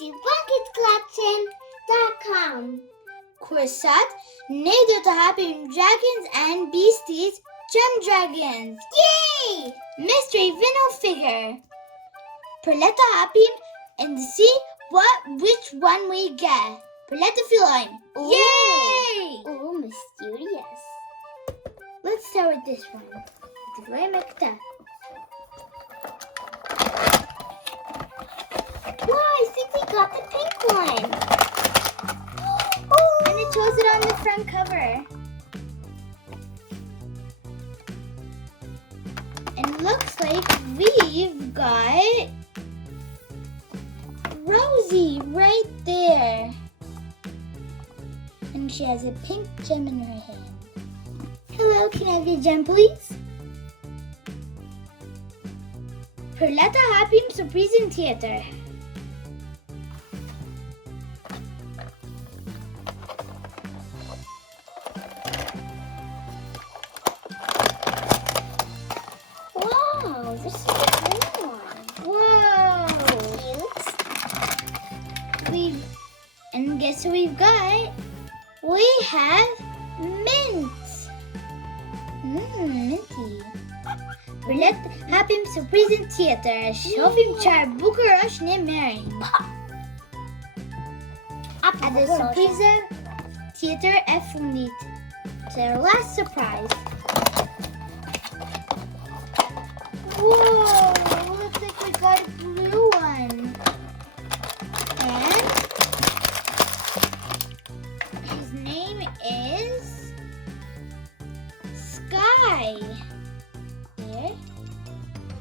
to Pershtatshem.com. Kursat, ne do të hapim dragons and beasties, gem dragons. Yay! Mystery vinyl figure. Për le të hapim and see which one we get. Për le të fillojmë. Yay! Oh, mysterious. Let's start with this one. Zbulojme këtë. Wow, I think we got the pink one. And it shows it on the front cover. And it looks like we've got Rosie right there. And she has a pink gem in her hand. Hello, can I have your gem, please? Për le të hapim surprizën tjetër. Wow, this is a green one. Whoa! Cute. And guess what we've got? We have mint. Minty. Për le të hapim surprizën tjetër. Shohim çfarë bukur është ne merrim. Edhe surprizë tjetër e fundit. It's our last surprise. Whoa! Looks like we got a blue one. And his name is Sky. There.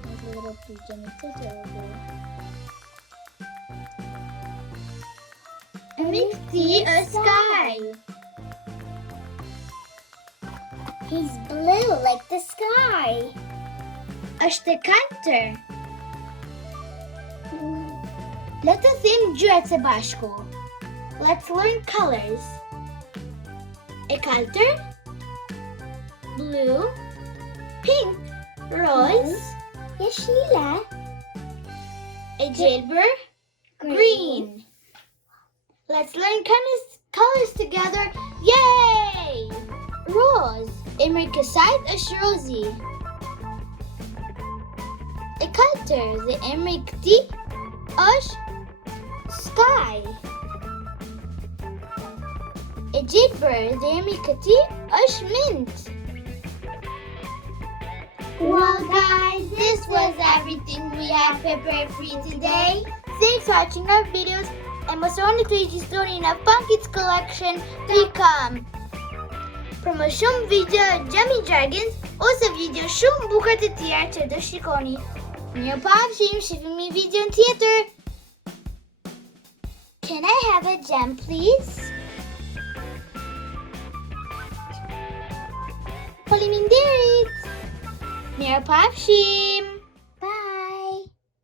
There's a little progenitor over. And we see a sky. He's blue like the sky. Eshte kaltër. Let us in gjyrat së bashku. Let's learn colors. E kaltër, blue, pink, rose, Yeshila. e gjelbër, green. Let's learn colors together. Yay! Rose. Emri kësajt është Rosie. E kaltër dhe emri këtij është Sky. E gjelbër dhe emri këtij është Mint. Well guys, this was everything we had prepared for you today. Thanks for watching our videos and mos harroni të regjisтрoni në Kids Collection.com. Për më shumë video Gummy Dragons ose video shumë bukur të tjera që do shikoni. Mirupafshim, shihemi video tjetër. Can I have a gem, please? Faleminderit. Mirupafshim.